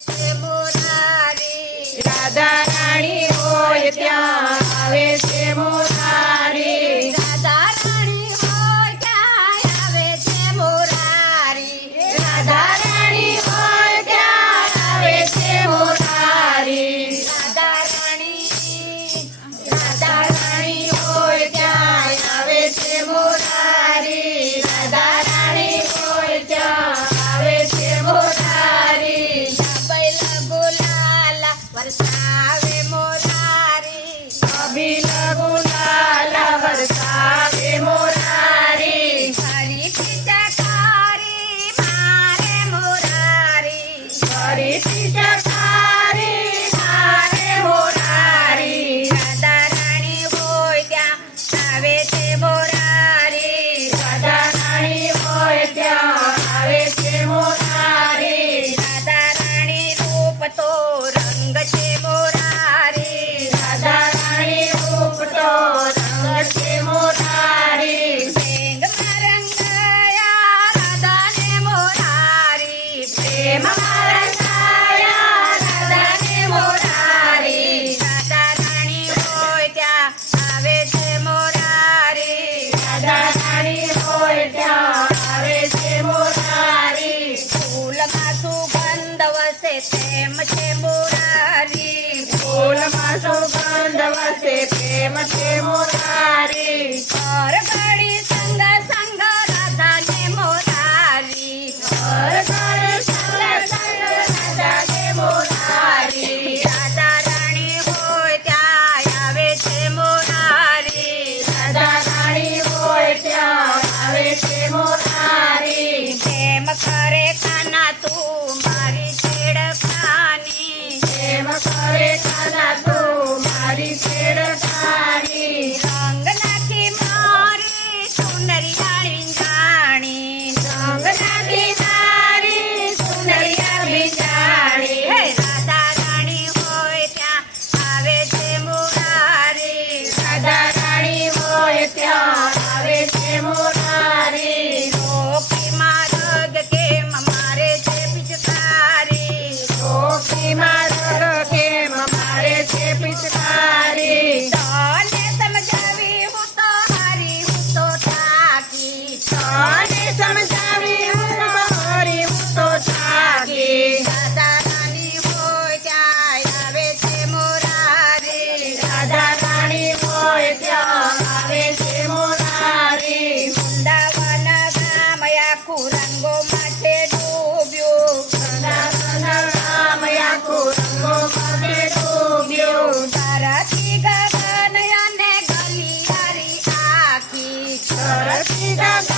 મોરારી રાધા રાણી હોય ત્યાં આવે છે મોરારી. રાધા રાણી હોય ત્યાં આવે છે મોરારી રાધા રાણી હોય ત્યાં આવે છે મોરારી. રાધા રાણી રાધા રાણી હોય ત્યાં આવે છે મોરારી. રાધા રાણી હોય ત્યાં આવે છે મોરારી. बैल गुलाल वरसावे मोरारी અબીલ ગુલાલ વરસાવે મોરારી. हरी पिचकारी मारे मोरारी હરી પિચકારી મારે મોરારી. राधा राणी होय ત્યાં આવે છે મોરારી રાધા રાણી હોય ત્યાં આવે છે મોરારી. રાધા રાણી રૂપ તો રંગ છે મોરારી રાધા રાણી રૂપ તો રંગ છે મોરારી. પ્રેમમાં રંગાયા રાધાને મોરારી પ્રેમમાં રંગાયા રાધાને મોરારી. રાધા રાણી હોય ત્યાં આવે છે મોરારી રાધા રાણી હોય ત્યાં આવે છે મોરારી. ફૂલમાં સુગંધ વસે પ્રેમ છે મોરારી ફૂલમાં સુગંધ વસે પ્રેમ છે મોરારી. ઘડી સંગ સંગ રાધાને મોરારી હર ઘર સંગ સંગ રાધાને મોરારી. રાધા રાણી હોય ત્યાં આવે છે મોરારી રાધા રાણી હોય ત્યાં આવે છે મોરારી. પ્રેમ કરે કાના તું મારી છેડખાની પ્રેમ કરે કાના તું મારી છેડખાની. રંગ નાખી મારી સુનરિયાળી જાણી રંગ નાખી તારી સુનરિયા બિચારી. હે રાધા રાણી હોય ત્યાં આવે છે મોરારી રાધા રાણી હોય ત્યાં આવે છે મોરારી. રોકીમાં રગ કેમ મારે છે પિચકારી રોકીમાં રગ કેમ મારે છે પિચકારી. તને સમજાવી હું તો હારી હું તો થાકી તને સમજાવી હું મારી હું તો થાકી. રાધા રાણી હોય ત્યાં આવે છે મોરારી રાધા રાણી હોય ત્યાં આવે છે મોરારી. વૃંદાવન ગામ આખું રંગોમાં છે ડૂબ્યું વૃંદાવન ગામ આખું રંગોમાં છે ડૂબ્યું. ધરતી ગગન અને ગલિયારી આખી ધરતી ગગન